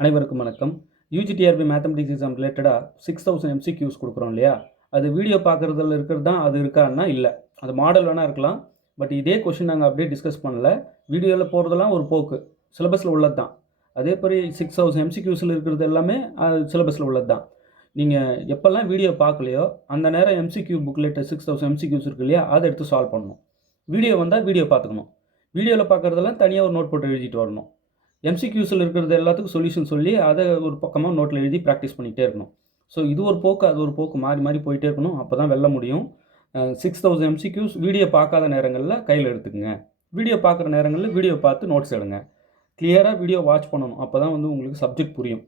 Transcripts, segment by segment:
அனைவருக்கும் வணக்கம். UGTRB mathematics exam ரிலேட்டடாக 6000 எம்சிக்யூஸ் கொடுக்குறோம் இல்லையா? அது வீடியோ பார்க்குறதுல இருக்கிறது தான் அது இருக்கான்னா இல்லை. அது மாடல் வேணால் இருக்கலாம். பட் இதே கொஷின் நாங்கள் அப்படியே டிஸ்கஸ் பண்ணல. வீடியோவில் போகிறதெல்லாம் ஒரு போக்கு சிலபஸில் உள்ளது தான். அதே மாதிரி 6000 எம்சிக்யூஸில் இருக்கிறது எல்லாமே அது சிலபஸில் உள்ளது தான். நீங்கள் எப்போல்லாம் வீடியோ பார்க்கலையோ அந்த நேரம் எம்சிக்யூ புக்லெட் 6000 எம்சிக்யூஸ் இருக்கு இல்லையா, அதை எடுத்து சால்வ் பண்ணணும். வீடியோ வந்தால் வீடியோ பார்த்துக்கணும். வீடியோவில் பார்க்குறதெல்லாம் தனியாக ஒரு நோட் போட்டு எழுதிட்டு வரணும். எம்சிக்யூஸில் இருக்கிறது எல்லாத்துக்கும் சொல்யூஷன் சொல்லி அதை ஒரு பக்கமாக நோட்டில் எழுதி ப்ராக்டிஸ் பண்ணிகிட்டே இருக்கணும். ஸோ இது ஒரு போக்கு அது ஒரு போக்கு மாறி மாறி போயிட்டே இருக்கணும். அப்போ தான் வெல்ல முடியும். 6000 எம்சிக்யூஸ் வீடியோ பார்க்காத நேரங்களில் கையில் எடுத்துக்கங்க. வீடியோ பார்க்குற நேரங்களில் வீடியோ பார்த்து நோட்ஸ் எடுங்க. கிளியராக வீடியோ வாட்ச் பண்ணணும். அப்போ தான் உங்களுக்கு சப்ஜெக்ட் புரியும்.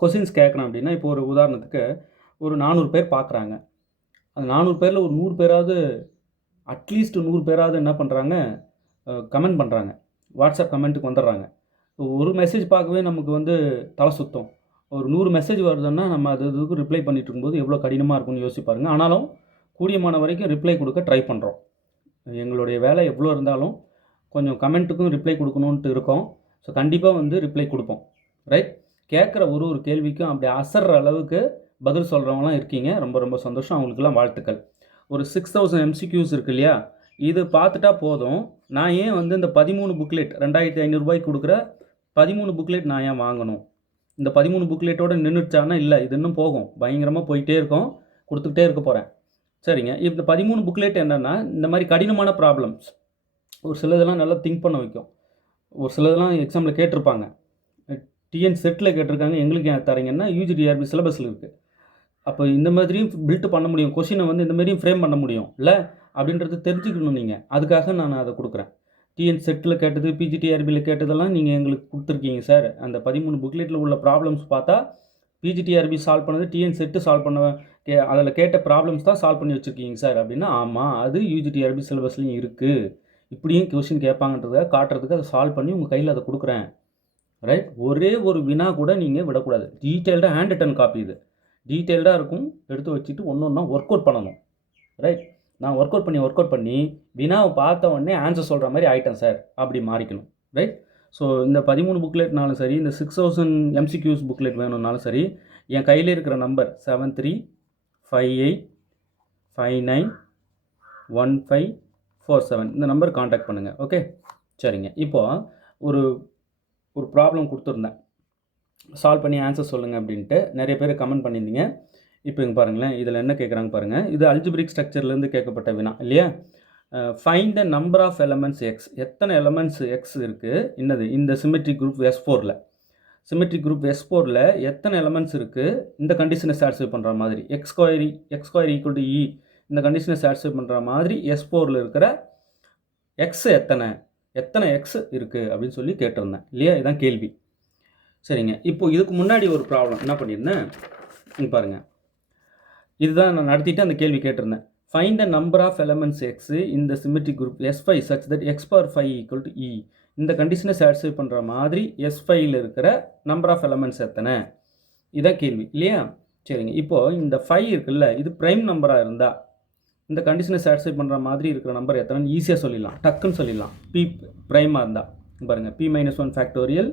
கொஸ்டின்ஸ் கேட்குறேன் அப்படின்னா, இப்போ ஒரு உதாரணத்துக்கு ஒரு 400 பேர் பார்க்குறாங்க. அந்த 400 பேரில் ஒரு 100 பேராவது அட்லீஸ்ட் 100 பேராவது என்ன பண்ணுறாங்க, கமெண்ட் பண்ணுறாங்க. வாட்ஸ்அப் கமெண்ட்டுக்கு வந்துடுறாங்க. ஒரு மெசேஜ் பார்க்கவே நமக்கு தலை சுத்தம். ஒரு 100 மெசேஜ் வருதுன்னா நம்ம அதுக்கு ரிப்ளை பண்ணிட்டு இருக்கும்போது எவ்வளோ கடினமாக இருக்கும்னு யோசிச்சு பாருங்க. ஆனாலும் கூடியமான வரைக்கும் ரிப்ளை கொடுக்க ட்ரை பண்ணுறோம். எங்களுடைய வேலை எவ்வளோ இருந்தாலும் கொஞ்சம் கமெண்ட்டுக்கும் ரிப்ளை கொடுக்கணுன்ட்டு இருக்கோம். ஸோ கண்டிப்பாக ரிப்ளை கொடுப்போம். ரைட்? கேட்குற ஒரு கேள்விக்கும் அப்படி அசர்ற அளவுக்கு பதில் சொல்கிறவங்களாம் இருக்கீங்க. ரொம்ப ரொம்ப சந்தோஷம். அவங்களுக்கெல்லாம் வாழ்த்துக்கள். ஒரு 6000 எம்சிக்யூஸ் இருக்கு இல்லையா, இது பார்த்துட்டா போதும். நான் ஏன் இந்த 13 புக்லெட் 2500 ரூபாய்க்கு கொடுக்குற 13 புக்லெட் நான் ஏன் வாங்கணும்? இந்த 13 புக்லெட்டோடு நின்றுச்சான்னா இல்லை, இது இன்னும் போகும். பயங்கரமாக போயிட்டே இருக்கும். கொடுத்துக்கிட்டே இருக்க போகிறேன். சரிங்க. இந்த 13 புக்லெட் என்னென்னா, இந்த மாதிரி கடினமான ப்ராப்ளம்ஸ் ஒரு சிலதெல்லாம் நல்லா திங்க் பண்ண வைக்கும். ஒரு சிலதெல்லாம் எக்ஸாமில் கேட்டிருப்பாங்க. டிஎன் செட்டில் கேட்டிருக்காங்க. எங்களுக்கு ஏன் தரீங்கன்னா, யூஜிடிஆர்பி சிலபஸில் இருக்குது. அப்போ இந்த மாதிரியும் பில்ட் பண்ண முடியும். கொஷினை இந்த மாதிரியும் ஃப்ரேம் பண்ண முடியும் இல்லை அப்படின்றது தெரிஞ்சுக்கணும் நீங்கள். அதுக்காக நான் அதை கொடுக்குறேன். டிஎன் செட்டில் கேட்டது, பிஜிடிஆர்பியில் கேட்டதெல்லாம் நீங்கள் எங்களுக்கு கொடுத்துருக்கீங்க சார். அந்த 13 புக்லெட்டில் உள்ள ப்ராப்ளம்ஸ் பார்த்தா பிஜிடிஆர்பி சால்வ் பண்ணது, டிஎன் செட்டு சால்வ் பண்ண அதில் கேட்ட ப்ராப்ளம்ஸ் தான் சால்வ் பண்ணி வச்சுருக்கீங்க சார் அப்படின்னா, ஆமாம், அது யூஜிடிஆர்பி சிலபஸ்லையும் இருக்குது. இப்படியும் கொஷின் கேட்பாங்கன்றதை காட்டுறதுக்கு அதை சால்வ் பண்ணி உங்கள் கையில் அதை கொடுக்குறேன். ரைட்? ஒரே ஒரு வினா கூட நீங்கள் விடக்கூடாது. டீட்டெயில்டாக ஹேண்ட் ரிட்டன் காப்பி இது. டீட்டெயில்டாக இருக்கும். எடுத்து வச்சுட்டு ஒன்று ஒன்றா ஒர்க் அவுட் பண்ணணும். ரைட்? நான் ஒர்க் அவுட் பண்ணி வினாவை பார்த்த உடனே ஆன்சர் சொல்கிற மாதிரி ஆகிட்டேன் சார் அப்படி மாறிக்கணும். ரைட்? ஸோ இந்த 13 புக்லெட்னாலும் சரி, இந்த 6000 எம்சிக்யூஸ் புக்லெட் வேணும்னாலும் சரி, என் கையில் இருக்கிற நம்பர் 7358591547 இந்த நம்பர் காண்டாக்ட் பண்ணுங்கள். ஓகே, சரிங்க. இப்போது ஒரு ஒரு ப்ராப்ளம் கொடுத்துருந்தேன், சால்வ் பண்ணி ஆன்சர் சொல்லுங்கள் அப்படின்ட்டு நிறைய பேர் கமெண்ட் பண்ணியிருந்தீங்க. இப்போ இங்கே பாருங்களேன், இதில் என்ன கேட்குறாங்க பாருங்கள். இது அல்ஜிப்ரிக் ஸ்ட்ரக்சர்லேருந்து கேட்கப்பட்ட வினா இல்லையா? Find the number of elements X. எத்தனை எலமெண்ட்ஸ் எக்ஸ் இருக்குது என்னது இந்த சிமெட்ரிக் குரூப் S4ல்? சிமெட்ரிக் குரூப் S4ல் எத்தனை எலமெண்ட்ஸ் இருக்குது இந்த கண்டிஷனை சாட்டிஸ்ஃபை பண்ணுற மாதிரி? X square equal to e இந்த கண்டிஷனை சாட்டிஸ்ஃபை பண்ணுற மாதிரி S4ல் இருக்கிற எக்ஸ் எத்தனை எக்ஸ் இருக்குது அப்படின்னு சொல்லி கேட்டிருந்தேன் இல்லையா? இதுதான் கேள்வி. சரிங்க. இப்போது இதுக்கு முன்னாடி ஒரு ப்ராப்ளம் என்ன பண்ணியிருந்தேன் இங்கே பாருங்கள். இதுதான் நான் நடத்திட்டு அந்த கேள்வி கேட்டிருந்தேன். Find the number of elements X இந்த symmetric group S5 such that x⁴ equal to e இந்த கண்டிஷனை சாட்டிஸ்ஃபை பண்ணுற மாதிரி S5ல் இருக்கிற நம்பர் ஆஃப் எலமெண்ட்ஸ் எத்தனை? இதான் கேள்வி இல்லையா? சரிங்க. இப்போது இந்த 5 இருக்குல்ல, இது ப்ரைம் நம்பராக இருந்தால் இந்த கண்டிஷனை சாட்டிஸ்ஃபை பண்ணுற மாதிரி இருக்கிற நம்பர் எத்தனைன்னு ஈஸியாக சொல்லிடலாம், டக்குன்னு சொல்லிடலாம். பி ப்ரைமாக இருந்தால் பாருங்கள், p-1 ஃபேக்டோரியல்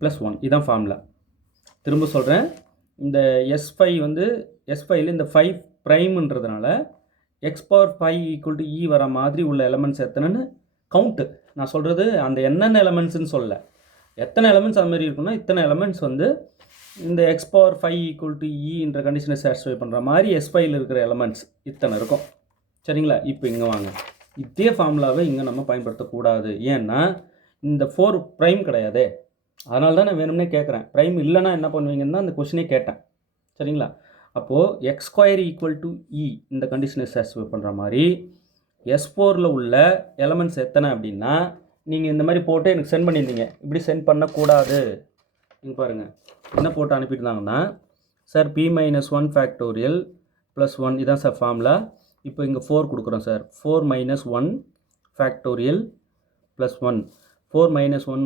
ப்ளஸ் 1 இதான் ஃபார்முலா. திரும்ப சொல்கிறேன், இந்த S5ல் இந்த 5 ப்ரைம்ன்றதுனால x⁴ ஈக்குவல் டு இ வர மாதிரி உள்ள எலமெண்ட்ஸ் எத்தனைன்னு கவுண்ட்டு. நான் சொல்கிறது அந்த என்னென்ன எலமெண்ட்ஸ்ன்னு சொல்ல, எத்தனை எலமெண்ட்ஸ் அது மாதிரி இருக்குன்னா இத்தனை எலமெண்ட்ஸ் இந்த x⁴ ஈக்குவல் டு இன்ற கண்டிஷனை சாட்டிஸ்ஃபை பண்ணுற மாதிரி S5ல் இருக்கிற எலமெண்ட்ஸ் இத்தனை இருக்கும். சரிங்களா? இப்போ இங்கே வாங்க, இதே ஃபார்முலாவை இங்கே நம்ம பயன்படுத்தக்கூடாது. ஏன்னா இந்த 4 ப்ரைம் கிடையாது. அதனால தான் நான் வேணும்னே கேட்குறேன். ப்ரைம் இல்லைனா என்ன பண்ணுவீங்கன்னு தான் அந்த கொஷினே கேட்டேன். சரிங்களா? அப்போது x² ஈக்குவல் டு இ இந்த கண்டிஷனை சாட்டிஸ்ஃபை பண்ணுற மாதிரி S4ல் உள்ள எலமெண்ட்ஸ் எத்தனை அப்படின்னா, நீங்கள் இந்த மாதிரி போட்டு எனக்கு சென்ட் பண்ணியிருந்தீங்க. இப்படி சென்ட் பண்ணக்கூடாது. நீங்கள் பாருங்கள் என்ன போட்டு அனுப்பியிருந்தாங்கன்னா, சார் p-1 ஃபேக்டோரியல் ப்ளஸ் 1 இதான் சார் ஃபார்முலா. இப்போ இங்கே 4 கொடுக்குறோம் sir. 4 - 1 factorial plus 1 4 - 1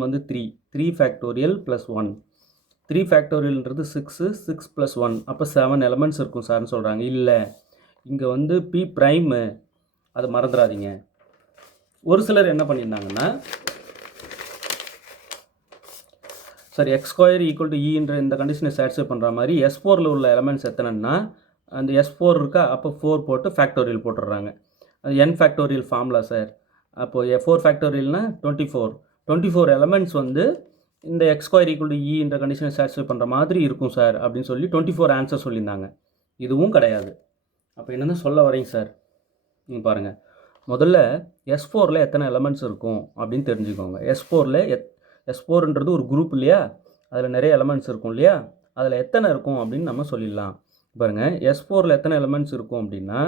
3 factorial plus 1 3 ஃபேக்டோரியல்ன்றது 6 + 1 அப்போ 7 எலமெண்ட்ஸ் இருக்கும் சார்னு சொல்கிறாங்க. இல்லை, இங்கே பி ப்ரைமு, அதை மறந்துடாதீங்க. ஒரு சிலர் என்ன பண்ணியிருந்தாங்கன்னா சார் x² ஈக்குவல் டு ஈன்ற இந்த கண்டிஷனை சாட்டிஸ்ஃபை பண்ணுற மாதிரி S4ல் உள்ள எலமெண்ட்ஸ் எத்தனைன்னா அந்த S4 இருக்கா, அப்போ 4 போட்டு ஃபேக்டோரியல் போட்டுடுறாங்க. அது n ஃபேக்டோரியல் ஃபார்முலா சார். அப்போது 4 ஃபேக்டோரியல்னா 24 எலமெண்ட்ஸ் வந்து இந்த x² ஈக்குவல் டு ஈன்ற கண்டிஷனை சாட்டிஸ்ஃபை பண்ணுற மாதிரி இருக்கும் சார் அப்படின்னு சொல்லி 24 ஆன்சர் சொல்லியிருந்தாங்க. இதுவும் கிடையாது. அப்போ என்னென்ன சொல்ல வரீங்க சார்? நீங்கள் பாருங்கள், முதல்ல S4ல் எத்தனை எலமெண்ட்ஸ் இருக்கும் அப்படின்னு தெரிஞ்சுக்கோங்க. S4ன்றது ஒரு குரூப் இல்லையா, அதில் நிறைய எலமெண்ட்ஸ் இருக்கும் இல்லையா, அதில் எத்தனை இருக்கும் அப்படின்னு நம்ம சொல்லிடலாம். பாருங்கள், S4ல் எத்தனை எலமெண்ட்ஸ் இருக்கும் அப்படின்னா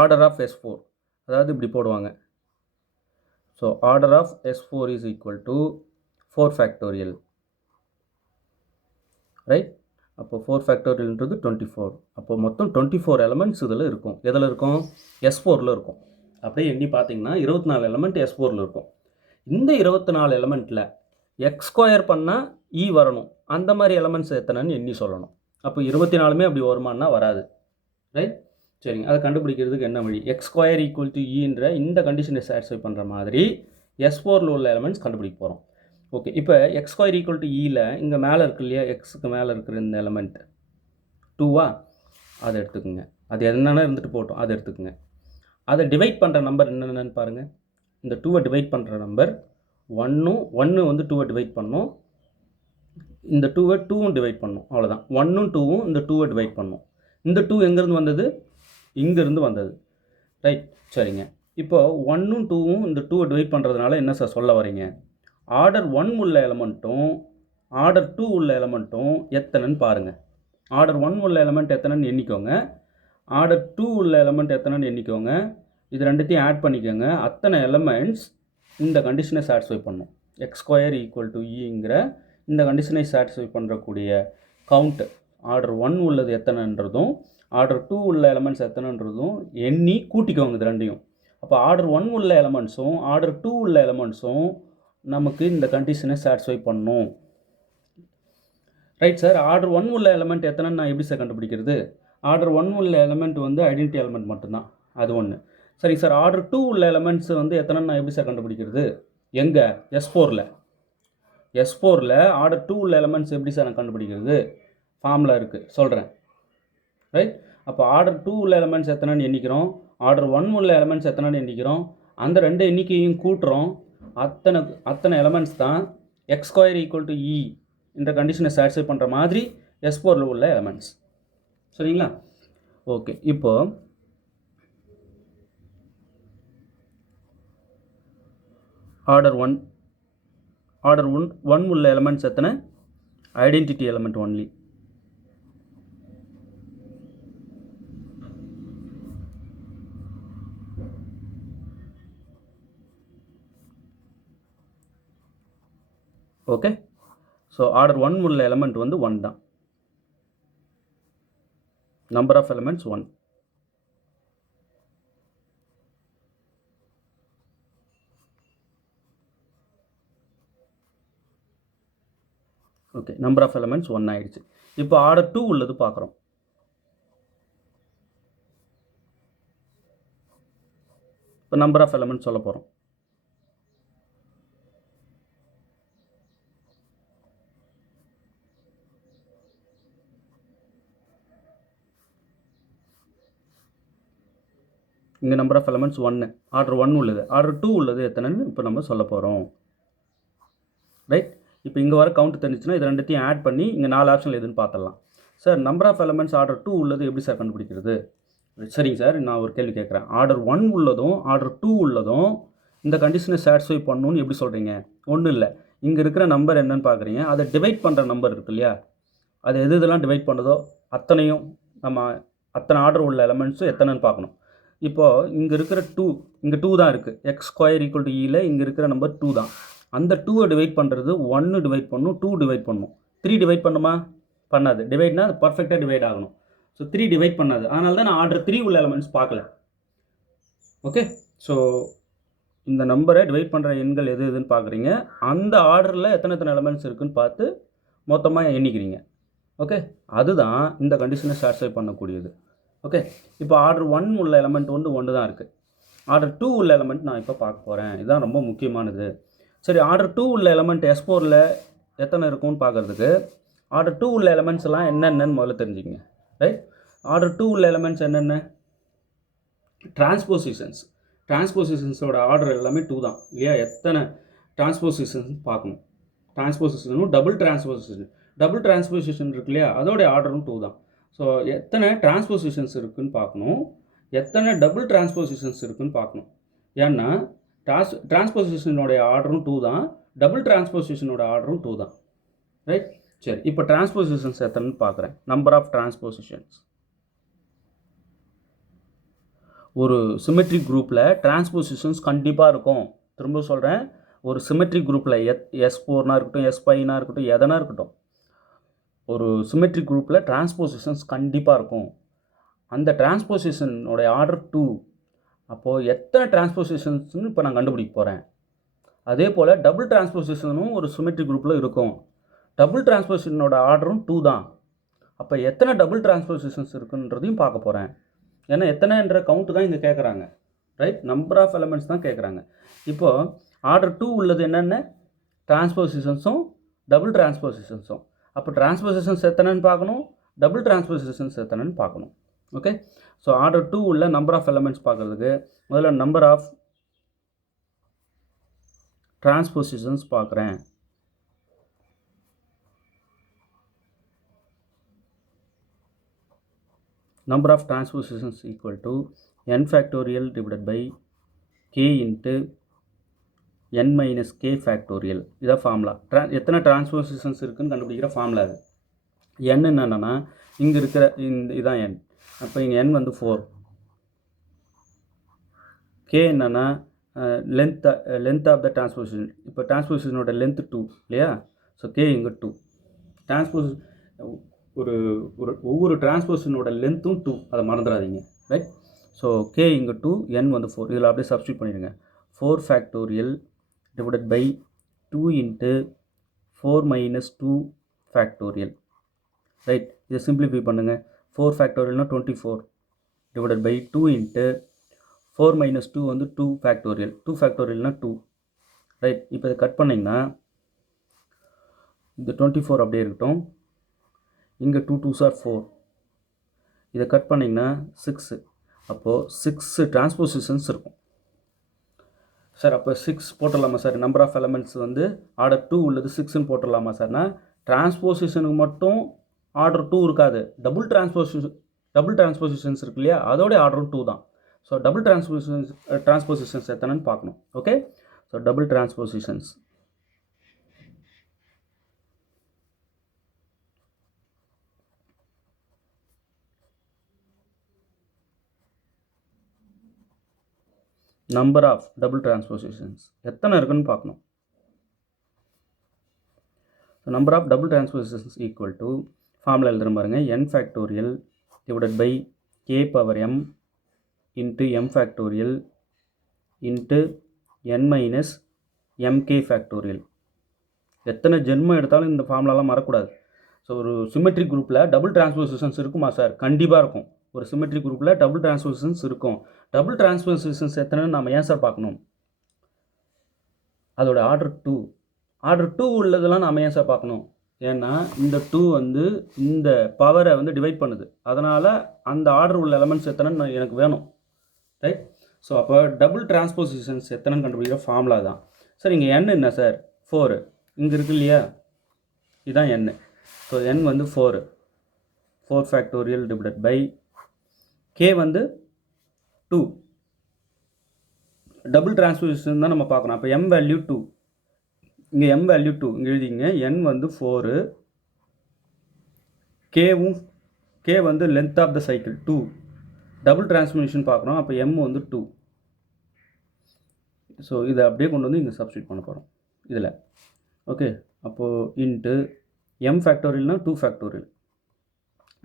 ஆர்டர் ஆஃப் S4, அதாவது இப்படி போடுவாங்க. So order of S4 is equal to 4 factorial, right? அப்போ 4 ஃபேக்டோரியல்ன்றது 24. அப்போ மொத்தம் 24 எலமெண்ட்ஸ் இதில் இருக்கும். எதில் இருக்கும்? S4ல் இருக்கும். அப்படியே எண்ணி பார்த்தீங்கன்னா 24 எலமெண்ட் S4ல் இருக்கும். இந்த 24 எலமெண்ட்டில் x² பண்ணால் E வரணும். அந்த மாதிரி எலமெண்ட்ஸ் எத்தனைன்னு எண்ணி சொல்லணும். அப்போ 24மே அப்படி வருமானா வராது, ரைட்? சரிங்க, அதை கண்டுபிடிக்கிறதுக்கு என்ன வழி? x² ஈக்குவல் டு ஈன்ற இந்த கண்டிஷனை சாட்டிஸ்ஃபை பண்ணுற மாதிரி S4ல் உள்ள எலமெண்ட்ஸ் கண்டுபிடிக்க போகிறோம். ஓகே, இப்போ x² ஈக்குவல் டு ஈயில் இங்கே மேலே இருக்கு இல்லையா, எக்ஸுக்கு மேலே இருக்கிற இந்த எலமெண்ட் 2வா, அதை எடுத்துக்கோங்க. அது என்னென்ன இருந்துட்டு போட்டோம், அதை எடுத்துக்கோங்க. அதை டிவைட் பண்ணுற நம்பர் என்னென்னு பாருங்கள். இந்த 2வை டிவைட் பண்ணுற நம்பர் 1 வந்து 2வை டிவைட் பண்ணணும், இந்த 2வை 2வும் டிவைட் பண்ணணும். அவ்வளோதான். 1ம் 2வும் இந்த 2வை டிவைட் பண்ணணும். இந்த 2 எங்கேருந்து வந்தது? இங்கேருந்து வந்தது, ரைட்? சரிங்க, இப்போது 1ம் 2வும் இந்த 2வை டிவைட் பண்ணுறதுனால என்ன சார் சொல்ல வரீங்க? ஆர்டர் 1 உள்ள எலமெண்ட்டும் ஆர்டர் 2 உள்ள எலமெண்ட்டும் எத்தனைன்னு பாருங்கள். ஆர்டர் 1 உள்ள எலமெண்ட் எத்தனைன்னு எண்ணிக்கோங்க, ஆர்டர் 2 உள்ள எலமெண்ட் எத்தனைன்னு எண்ணிக்கோங்க. இது ரெண்டுத்தையும் ஆட் பண்ணிக்கோங்க. அத்தனை எலமெண்ட்ஸ் இந்த கண்டிஷனை சாட்டிஸ்ஃபை பண்ணும். x² ஈக்குவல் டு ஈங்கிற இந்த கண்டிஷனை சாட்டிஸ்ஃபை பண்ணுறக்கூடிய கவுண்ட் ஆர்டர் 1 உள்ளது எத்தனைன்றதும் ஆர்டர் 2 உள்ள எலமெண்ட்ஸ் எத்தனைன்றதும் எண்ணி கூட்டிக்கோங்க இது ரெண்டையும். அப்போ ஆர்டர் 1 உள்ள எலமெண்ட்ஸும் ஆர்டர் 2 உள்ள எலமெண்ட்ஸும் நமக்கு இந்த கண்டிஷனை சாட்டிஸ்ஃபை பண்ணும், ரைட் சார்? ஆர்டர் 1 உள்ள எலமெண்ட் எத்தனைன்னு நான் எப்படி சார் கண்டுபிடிக்கிறது? ஆர்டர் 1 உள்ள எலமெண்ட் வந்து ஐடென்டிட்டி எலமெண்ட் மட்டும்தான், அது ஒன்று. சரி சார், ஆர்டர் 2 உள்ள எலமெண்ட்ஸ் வந்து எத்தனைன்னு நான் எப்படி சார் கண்டுபிடிக்கிறது? எங்கே? S4ல் ஆர்டர் 2 உள்ள எலமெண்ட்ஸ் எப்படி சார் நான் கண்டுபிடிக்கிறது? ஃபார்முலா இருக்குது, சொல்கிறேன், ரைட்? அப்போ ஆர்டர் 2 உள்ள எலமெண்ட்ஸ் எத்தனைன்னு எண்ணிக்கிறோம், ஆர்டர் 1 உள்ள எலமெண்ட்ஸ் எத்தனைன்னு எண்ணிக்கிறோம். அந்த ரெண்டு எண்ணிக்கையும் கூட்டுறோம். அத்தனை எலமெண்ட்ஸ் தான் x² ஈக்குவல் டு ஈ என்ற கண்டிஷனை சாட்டிஸ்ஃபை பண்ணுற மாதிரி S4ல் உள்ள எலமெண்ட்ஸ். சரிங்களா? ஓகே, இப்போ ஆர்டர் 1 உள்ள எலமெண்ட்ஸ் எத்தனை? Identity element only. Okay, so order 1 உள்ள எலமெண்ட் வந்து 1 தான். Number of elements 1. Okay, number of elements 1 ஆயிடுச்சு. இப்போ ஆர்டர் 2 உள்ளது பார்க்குறோம். இப்போ நம்பர் ஆஃப் எலமெண்ட்ஸ் சொல்ல போகிறோம். இங்கே நம்பர் ஆஃப் எலமெண்ட்ஸ் 1, ஆர்டர் 1 உள்ளது. ஆர்டர் 2 உள்ளது எத்தனைன்னு இப்போ நம்ம சொல்ல போகிறோம், ரைட்? இப்போ இங்கே வர கவுண்ட் தெரிஞ்சுச்சுன்னா இது ரெண்டுத்தையும் ஆட் பண்ணி இங்கே 4 ஆப்ஷனில் எதுன்னு பார்த்துடலாம். Sir, number of elements order 2 உள்ளது எப்படி சார் கண்டுபிடிக்கிறது? சரிங்க சார், நான் ஒரு கேள்வி கேட்குறேன். ஆர்டர் 1 உள்ளதும் ஆர்டர் 2 உள்ளதும் இந்த கண்டிஷனை சாட்டிஸ்ஃபை பண்ணணும்னு எப்படி சொல்கிறீங்க? ஒன்றும் இல்லை, இங்கே இருக்கிற நம்பர் என்னன்னு பார்க்குறீங்க, அதை டிவைட் பண்ணுற நம்பர் இருக்கு இல்லையா, அது எதெல்லாம் டிவைட் பண்ணுறதோ அத்தனையும் நம்ம அத்தனை ஆர்டர் உள்ள எலமெண்ட்ஸும் எத்தனைன்னு பார்க்கணும். இப்போது இங்கே இருக்கிற 2, இங்கே 2 தான் இருக்குது. x² ஈக்குவல் டு ஈயில் இங்கே இருக்கிற நம்பர் 2 தான். அந்த 2வை டிவைட் பண்ணுறது 1 டிவைட் பண்ணணும், 2 டிவைட் பண்ணணும். 3 டிவைட் பண்ணுமா? பண்ணாது. டிவைட்னா அது பர்ஃபெக்டாக டிவைட் ஆகணும். ஸோ 3 டிவைட் பண்ணாது. அதனால தான் நான் ஆர்டர் 3 உள்ள எலமெண்ட்ஸ் பார்க்கல. ஓகே, ஸோ இந்த நம்பரை டிவைட் பண்ணுற எண்கள் எதுன்னு பார்க்குறீங்க, அந்த ஆர்டரில் எத்தனை எலமெண்ட்ஸ் இருக்குதுன்னு பார்த்து மொத்தமாக எண்ணிக்கிறீங்க. ஓகே, அதுதான் இந்த கண்டிஷனை சாட்டிஸ்ஃபை பண்ணக்கூடியது. ஓகே, இப்போ ஆர்டர் 1 உள்ள எலமெண்ட் வந்து 1 தான் இருக்குது. ஆர்டர் 2 உள்ள எலமெண்ட் நான் இப்போ பார்க்க போகிறேன். இதுதான் ரொம்ப முக்கியமானது. சரி, ஆர்டர் 2 உள்ள எலமெண்ட் S4ல் எத்தனை இருக்கும்னு பார்க்குறதுக்கு ஆர்டர் 2 உள்ள எலமெண்ட்ஸ் எல்லாம் என்னென்னு முதல்ல தெரிஞ்சுக்கங்க. ரைட், ஆர்டர் 2 உள்ள எலமெண்ட்ஸ் என்னென்ன? டிரான்ஸ்போசிஷன்ஸோட ஆர்டர் எல்லாமே 2 தான் இல்லையா? எத்தனை டிரான்ஸ்போசிஷன்ஸ் பார்க்கணும். டிரான்ஸ்போசிஷனும் டபுள் டிரான்ஸ்போசிஷன் இருக்கு இல்லையா, அதோடைய ஆர்டரும் 2 தான். ஸோ எத்தனை டிரான்ஸ்போசிஷன்ஸ் இருக்குதுன்னு பார்க்கணும், எத்தனை டபுள் டிரான்ஸ்போசிஷன்ஸ் இருக்குதுன்னு பார்க்கணும். ஏன்னா டிரான்ஸ்போசிஷனோடைய ஆர்டரும் 2 தான், டபுள் டிரான்ஸ்போசிஷனோட ஆர்டரும் 2 தான். ரைட், சரி, இப்போ டிரான்ஸ்போசிஷன்ஸ் எத்தனைன்னு பார்க்குறேன். Number of transpositions. ஒரு சிமெட்ரிக் குரூப்பில் டிரான்ஸ்போசிஷன்ஸ் கண்டிப்பாக இருக்கும். திரும்ப சொல்கிறேன், ஒரு சிமெட்ரிக் குரூப்பில் S4 இருக்கட்டும், S5 இருக்கட்டும், எதனா இருக்கட்டும், ஒரு சிமெட்ரிக் குரூப்பில் டிரான்ஸ்போசிஷன்ஸ் கண்டிப்பாக இருக்கும். அந்த டிரான்ஸ்போசிஷனோடைய ஆர்டர் 2. அப்போது எத்தனை டிரான்ஸ்போசிஷன்ஸ்னு இப்போ நான் கண்டுபிடிக்க போகிறேன். அதே போல் டபுள் டிரான்ஸ்போசிஷனும் ஒரு சிமெட்ரிக் குரூப்பில் இருக்கும். டபுள் டிரான்ஸ்போசிஷனோட ஆர்டரும் 2 தான். அப்போ எத்தனை டபுள் டிரான்ஸ்போசிஷன்ஸ் இருக்குன்றதையும் பார்க்க போகிறேன். ஏன்னா எத்தனைன்ற கவுண்ட்டு தான் இங்கே கேட்குறாங்க. ரைட், நம்பர் ஆஃப் எலமெண்ட்ஸ் தான் கேட்குறாங்க. இப்போது ஆர்டர் 2 உள்ளது என்னென்ன? டிரான்ஸ்போசிஷன்ஸும் டபுள் டிரான்ஸ்போசிஷன்ஸும். அப்போ டிரான்ஸ்போசிஷன்ஸ் எத்தனைன்னு பார்க்கணும், டபுள் டிரான்ஸ்போசிஷன்ஸ் எத்தனைன்னு பார்க்கணும். ஓகே, ஸோ ஆர்டர் 2 உள்ள நம்பர் ஆஃப் எலமெண்ட்ஸ் பார்க்குறதுக்கு முதல்ல நம்பர் ஆஃப் டிரான்ஸ்போசிஷன்ஸ் பார்க்குறேன். Number of transpositions equal to n factorial divided by k into n minus k factorial. இதான் ஃபார்முலா. எத்தனை டிரான்ஸ்போசிஷன்ஸ் இருக்குதுன்னு கண்டுபிடிக்கிற ஃபார்முலா அது. n என்னென்னா இங்கே இருக்கிற இதான் n. அப்போ இங்கே n வந்து 4. k என்னென்னா லென்த் ஆஃப் த டிரான்ஸ்போசிஷன். இப்போ டிரான்ஸ்போசிஷனோட லென்த் 2 இல்லையா? ஸோ k இங்கே 2. ஒவ்வொரு டிரான்ஸ்போசிஷனோட லென்த்தும் 2, அதை மறந்துடாதீங்க. ரைட், ஸோ k இங்கே 2, n வந்து 4. இதில் அப்படியே சப்ஸ்டியூட் பண்ணிடுங்க. 4 factorial divided by 2 into 4 minus 2 factorial. Right, இதை சிம்பிளிஃபை பண்ணுங்கள். 4 ஃபேக்டோரியல்னா 24 டிவைடட் பை 2 இன்ட்டு 4 மைனஸ் 2 வந்து 2 ஃபேக்டோரியல். 2 ஃபேக்டோரியல்னா 2. ரைட், இப்போ இதை கட் பண்ணிங்கன்னா இந்த 24 அப்படியே இருக்கட்டும். இங்கே 2 2s are 4. இதை கட் பண்ணிங்கன்னா 6. அப்போது 6 டிரான்ஸ்போசிஷன்ஸ் இருக்கும். சார் அப்போ 6 போட்டுடலாமா சார்? நம்பர் ஆஃப் எலமெண்ட்ஸ் வந்து ஆர்டர் 2 உள்ளது 6ன்னு போட்டுடலாமா சார்னா, டிரான்ஸ்போசிஷனுக்கு மட்டும் ஆர்டர் 2 இருக்காது. டபுள் டிரான்ஸ்போசிஷன்ஸ் இருக்கு இல்லையா, அதோடைய ஆர்டரும் 2 தான். ஸோ டபுள் டிரான்ஸ்போசிஷன்ஸ் எத்தனைன்னு பார்க்கணும். Okay, so double transpositions number of double transpositions எத்தனை இருக்குன்னு பார்க்கணும். Number of double transpositions equal to formula எழுதுகிற பாருங்க, n factorial divided by k power m into m factorial into n minus mk factorial. எத்தனை ஜென்மம் எடுத்தாலும் இந்த ஃபார்முலாலாம் மறக்கூடாது. ஸோ ஒரு சிமெட்ரிக் குரூப்பில் டபுள் டிரான்ஸ்போசிஷன்ஸ் இருக்குமா சார்? கண்டிப்பாக இருக்கும். ஒரு சிமெட்ரிக் குரூப்பில் டபுள் டிரான்ஸ்போசிஷன்ஸ் இருக்கும். டபுள் டிரான்ஸ்போசிஷன்ஸ் எத்தனைன்னு நம்ம ஏன் சார் பார்க்கணும்? அதோட ஆர்டர் 2. ஆர்டர் 2 உள்ளதெல்லாம் நம்ம ஏன் சார் பார்க்கணும்? ஏன்னா இந்த 2 வந்து இந்த பவரை வந்து டிவைட் பண்ணுது. அதனால் அந்த ஆர்டர் உள்ள எலமெண்ட்ஸ் எத்தனைன்னு எனக்கு வேணும். ரைட், ஸோ அப்போ டபுள் டிரான்ஸ்போசிஷன்ஸ் எத்தனைன்னு கண்டுபிடிக்கிற ஃபார்முலா தான். சார் இங்கே n என்ன சார்? 4. இங்கே இருக்கு இல்லையா, இதுதான் n. ஸோ n வந்து 4. 4 ஃபேக்டோரியல் டிவைடட் பை k வந்து 2. டபுள் டிரான்ஸ்போசிஷன் தான் நம்ம பார்க்கணும். அப்போ m வேல்யூ 2, இங்கே m வேல்யூ 2 இங்கே எழுதிங்க. n வந்து 4, k வந்து length of the cycle 2. Double transmission பார்க்குறோம். அப்போ m வந்து 2. ஸோ இதை அப்படியே கொண்டு வந்து இங்கே சப்ஸ்டியூட் பண்ண போகிறோம் இதில். ஓகே, அப்போது into m ஃபேக்டோரியல்னா 2 factorial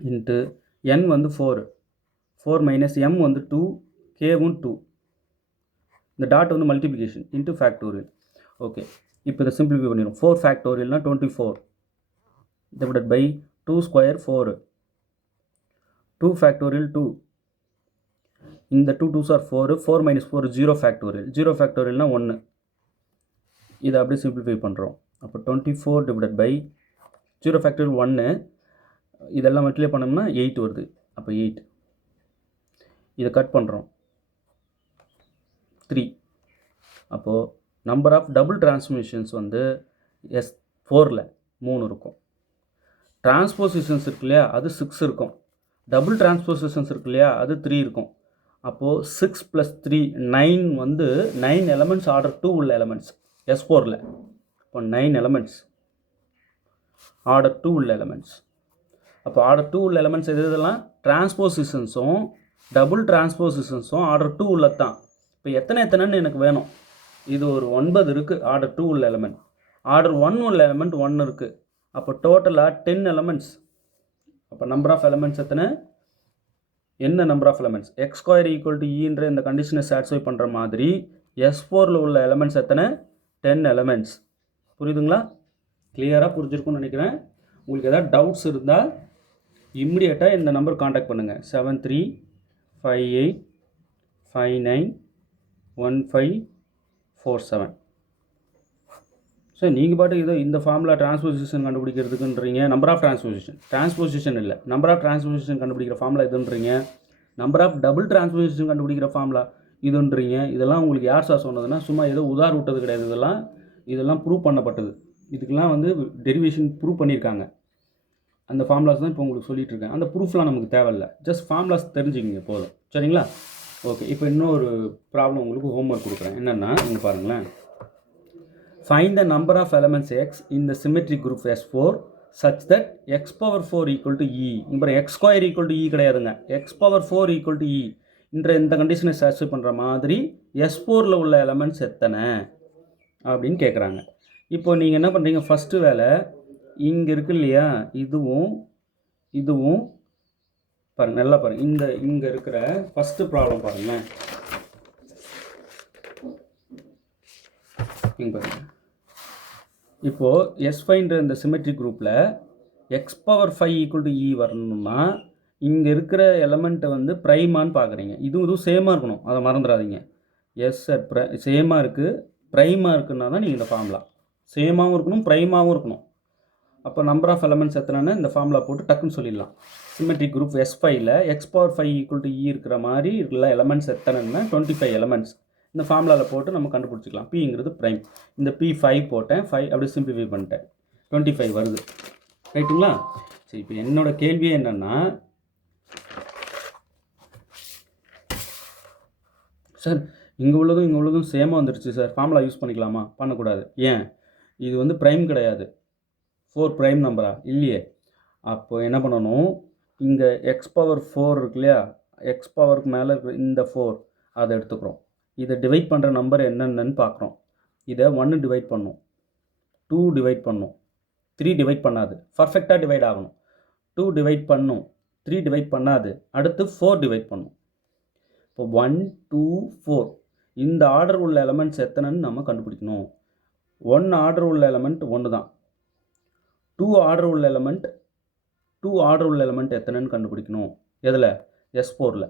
into n வந்து 4. 4 மைனஸ் m வந்து 2, kவும் 2. இந்த டாட் வந்து மல்டிப்ளிகேஷன் இன்ட்டு ஃபேக்டோரியல். ஓகே, இப்போ இதை சிம்பிளிஃபை பண்ணிடும். 4 ஃபேக்டோரியல்னா 24 டிவைடட் பை 2 ஸ்கொயர் 4. 2 ஃபேக்டோரியல் 2. இந்த 2 2s are 4. 4 minus 4 0 factorial. 0 ஃபேக்டோரியல்னா 1. இதை அப்படியே சிம்பிளிஃபை பண்ணுறோம். அப்போ 24 டிவைடட் பை 0 ஃபேக்டர் 1, இதெல்லாம் மல்டிப்ளை பண்ணோம்னா 8 வருது. அப்போ 8 இதை கட் பண்ணுறோம் 3. அப்போது நம்பர் ஆஃப் டபுள் டிரான்ஸ்மிஷன்ஸ் வந்து S4ல் 3 இருக்கும். டிரான்ஸ்போசிஷன்ஸ் இருக்கு இல்லையா, அது 6 இருக்கும். டபுள் டிரான்ஸ்போசிஷன்ஸ் இருக்கு இல்லையா, அது 3 இருக்கும். அப்போது 6 + 3 9 வந்து 9 எலமெண்ட்ஸ் ஆர்டர் 2 உள்ள எலமெண்ட்ஸ் S4ல். இப்போ 9 எலமெண்ட்ஸ் ஆர்டர் 2 உள்ள எலமெண்ட்ஸ். அப்போ ஆர்டர் 2 உள்ள எலமெண்ட்ஸ் எது இதெல்லாம் டிரான்ஸ்போசிஷன்ஸும் டபுள் டிரான்ஸ்போசிஷன்ஸும் ஆர்டர் 2 உள்ளது தான். இப்போ எத்தனைன்னு எனக்கு வேணும். இது ஒரு 9 இருக்குது ஆர்டர் 2 உள்ள எலமெண்ட். ஆர்டர் 1 உள்ள எலமெண்ட் 1 இருக்குது. அப்போ டோட்டலாக 10 எலமெண்ட்ஸ். அப்போ நம்பர் ஆஃப் எலமெண்ட்ஸ் எத்தனை, என்ன நம்பர் ஆஃப் எலமெண்ட்ஸ் x² = ஈன்ற இந்த கண்டிஷனை சாட்டிஸ்ஃபை பண்ணுற மாதிரி S4ல் உள்ள எலமெண்ட்ஸ் எத்தனை, 10 எலமெண்ட்ஸ். புரியுதுங்களா? கிளியராக புரிஞ்சிருக்கும்னு நினைக்கிறேன். உங்களுக்கு எதாவது டவுட்ஸ் இருந்தால் இம்மிடியேட்டாக இந்த நம்பர் காண்டாக்ட் பண்ணுங்கள். 7358591547. ஸோ நீங்கள் பாட்டு இதோ இந்த ஃபார்முலா டிரான்ஸ்போசிஷன் கண்டுபிடிக்கிறதுக்குன்றீங்க. நம்பர் ஆஃப் டிரான்ஸ்போசிஷன் இல்லை, நம்பர் ஆஃப் டிரான்ஸ்போசிஷன் கண்டுபிடிக்கிற ஃபார்முலா இதுன்றீங்க. நம்பர் ஆஃப் டபுள் டிரான்ஸ்போசிஷன் கண்டுபிடிக்கிற ஃபார்முலா இதுன்றீங்க. இதெல்லாம் உங்களுக்கு யார் சார் சொன்னதுன்னா சும்மா ஏதோ உதார் விட்டது கிடையாது. இதெல்லாம் ப்ரூவ் பண்ணப்பட்டது. இதுக்கெல்லாம் வந்து டெரிவேஷன் ப்ரூவ் பண்ணியிருக்காங்க. அந்த ஃபார்முலாஸ் தான் இப்போ உங்களுக்கு சொல்லிட்டு இருக்கேன். அந்த ப்ரூஃப்லாம் நமக்கு தேவையில்லை, ஜஸ்ட் ஃபார்முலாஸ் தெரிஞ்சுக்கிங்க போதும். சரிங்களா? ஓகே, இப்போ இன்னொரு ப்ராப்ளம் உங்களுக்கு ஹோம்ஒர்க் கொடுக்குறேன். என்னென்னா இங்கே பாருங்களேன். Find the number of elements x in the symmetric group S4 such that x⁴ = e. இப்போ x² = e கிடையாதுங்க, x⁴ = e இந்த கண்டிஷனை சாட்டிஸ்ஃபை பண்ணுற மாதிரி S4ல் உள்ள எலமெண்ட்ஸ் எத்தனை அப்படின்னு கேட்குறாங்க. இப்போ நீங்கள் என்ன பண்ணுறீங்க, ஃபஸ்ட்டு வேலை இங்கே இருக்கு இல்லையா, இதுவும் பாருங்கள், நல்லா பாருங்கள். இங்கே இருக்கிற ஃபஸ்ட்டு ப்ராப்ளம் பாருங்களேன். இங்கே பாருங்கள். இப்போது S5ன்ற இந்த சிமெட்ரிக் குரூப்பில் x⁴ = e வரணும்னா இங்கே இருக்கிற எலமெண்ட்டை வந்து ப்ரைமான்னு பார்க்குறீங்க. இதுவும் சேமாக இருக்கணும், அதை மறந்துடாதீங்க. சேமாக இருக்குது, ப்ரைமாக இருக்குன்னா தான் நீங்கள் இந்த ஃபார்முலா சேமாகவும் இருக்கணும், ப்ரைமாகவும் இருக்கணும். அப்போ நம்பர் ஆஃப் எலமெண்ட்ஸ் எத்தனைன்னு இந்த ஃபார்முலா போட்டு டக்குன்னு சொல்லிடலாம். சிமெட்ரிக் குரூப் S5ல் x⁴ = e இருக்கிற மாதிரி இருக்கிற எலமெண்ட்ஸ் எத்தனைன்னா 25 எலமெண்ட்ஸ். இந்த ஃபார்முலாவில் போட்டு நம்ம கண்டுபிடிச்சிக்கலாம். Pங்கிறது ப்ரைம். இந்த P5 போட்டேன், 5 அப்படியே சிம்பிளிஃபை பண்ணிட்டேன், 25 வருது. ரைட்டுங்களா? சரி, இப்போ என்னோட கேள்வியே என்னென்னா, சார் இங்கே உள்ளதும் சேமாக வந்துடுச்சு சார், ஃபார்முலா யூஸ் பண்ணிக்கலாமா? பண்ணக்கூடாது. ஏன்? இது வந்து ப்ரைம் கிடையாது, 4 ப்ரைம் நம்பரா இல்லையே. அப்போ என்ன பண்ணணும், இங்கே x⁴ இருக்கு இல்லையா, x⁴ மேலே இருக்கிற இந்த 4 அதை எடுத்துக்கிறோம். இதை டிவைட் பண்ணுற நம்பர் என்னென்னு பார்க்குறோம். இதை 1 டிவைட் பண்ணும், 2 டிவைட் பண்ணும், 3 டிவைட் பண்ணாது, பர்ஃபெக்டாக டிவைட் ஆகணும். 2 டிவைட் பண்ணும், 3 டிவைட் பண்ணாது, அடுத்து 4 டிவைட் பண்ணும். இப்போ 1 2 4 இந்த ஆர்டர் உள்ள எலமெண்ட்ஸ் எத்தனைன்னு நம்ம கண்டுபிடிக்கணும். 1 ஆர்டர் உள்ள எலமெண்ட் 1 தான். 2 ஆர்டர் உள்ள எலமெண்ட் எத்தனைன்னு கண்டுபிடிக்கணும். எதில்? S4ல்.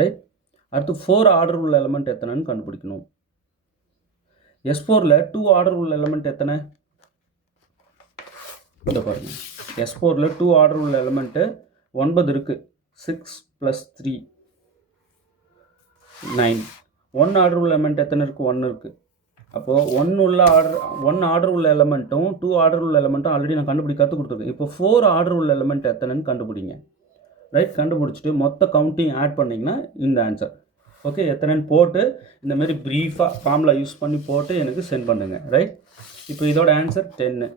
ரைட். அடுத்து 4 ஆர்டர் உள்ள எலமெண்ட் எத்தனைன்னு கண்டுபிடிக்கணும். S4ல் 2 ஆர்டர் உள்ள எலமெண்ட் எத்தனை? இந்த பாருங்கள், S4ல் 2 ஆர்டர் உள்ள எலமெண்ட்டு 9 இருக்குது. 6 + 3 9. 1 ஆர்டர் உள்ள எலமெண்ட் எத்தனை இருக்குது? 1 இருக்குது. அப்போது 1 ஆர்டர் உள்ள எலமெண்ட்டும் 2 ஆர்டர் உள்ள எலமெண்ட்டும் ஆல்ரெடி நான் கண்டுபிடிக்காத்து கொடுத்துருக்கேன். இப்போ 4 ஆர்டர் உள்ள எலமெண்ட் எத்தனைன்னு கண்டுபிடிங்க. ரைட். கண்டுபிடிச்சிட்டு மொத்த கவுண்டிங் ஆட் பண்ணிங்கன்னா இந்த ஆன்சர். ஓகே, எத்தனைன்னு போட்டு இந்தமாரி ப்ரீஃபாக ஃபார்முலா யூஸ் பண்ணி போட்டு எனக்கு சென்ட் பண்ணுங்கள். ரைட். இப்போ இதோட ஆன்சர் 10.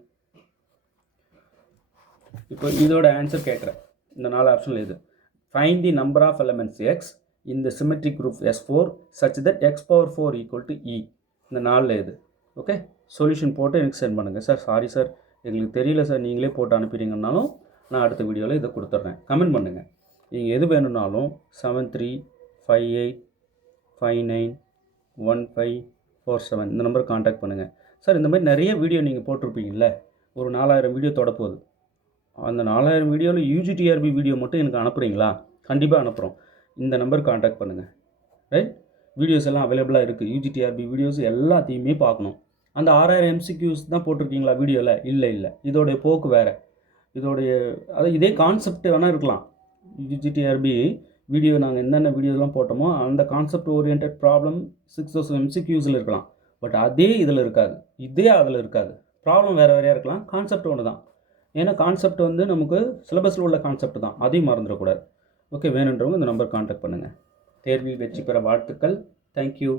இப்போ இதோட ஆன்சர் கேட்குறேன். இந்த 4 ஆப்ஷனில் இது. Find the number of elements X இந்த symmetric group S4 such that x⁴ = e. இந்த 4ல் இது. ஓகே, சொல்யூஷன் போட்டு எனக்கு சென்ட் பண்ணுங்கள். சார் சாரி சார் எங்களுக்கு தெரியல சார், நீங்களே போட்டு அனுப்பிடுங்கன்னாலும் நான் அடுத்த வீடியோவில் இதை கொடுத்துட்றேன். கமெண்ட் பண்ணுங்கள். நீங்கள் எது வேணும்னாலும் 7358591547 இந்த நம்பர் காண்டாக்ட் பண்ணுங்கள். சார் இந்த மாதிரி நிறைய வீடியோ நீங்கள் போட்டிருப்பீங்கள்ல, ஒரு 4000 வீடியோ தொடப்போகுது. அந்த 4000 வீடியோவில் UGTRB வீடியோ மட்டும் எனக்கு அனுப்புகிறீங்களா? கண்டிப்பாக அனுப்புகிறோம். இந்த நம்பர் காண்டாக்ட் பண்ணுங்கள். ரைட். வீடியோஸ் எல்லாம் அவைலபிளாக இருக்குது. யூஜிடிஆர்பி வீடியோஸ் எல்லாத்தையுமே பார்க்கணும். அந்த 6000 எம்சிக்யூஸ் தான் போட்டிருக்கீங்களா வீடியோவில்? இல்லை. இதோடைய போக்கு வேறு. இதே கான்செப்ட் வேணால் இருக்கலாம். யூஜிடிஆர்பி வீடியோ நாங்கள் என்னென்ன வீடியோலாம் போட்டோமோ அந்த கான்செப்ட் ஓரியன்ட் ப்ராப்ளம் 6000 எம்சிக்யூஸில் இருக்கலாம். பட் அதே இதில் இருக்காது, அதில் இருக்காது. ப்ராப்ளம் வேறையாக இருக்கலாம், கான்செப்ட் ஒன்று தான். ஏன்னா கான்செப்ட் நமக்கு சிலபஸில் உள்ள கான்செப்ட் தான், அதையும் மறந்துடக்கூடாது. ஓகே, வேணுன்றவங்க இந்த நம்பர் கான்டாக்ட் பண்ணுங்கள். தேர்வில் வெற்றி பெற வாழ்த்துக்கள். தேங்க்யூ.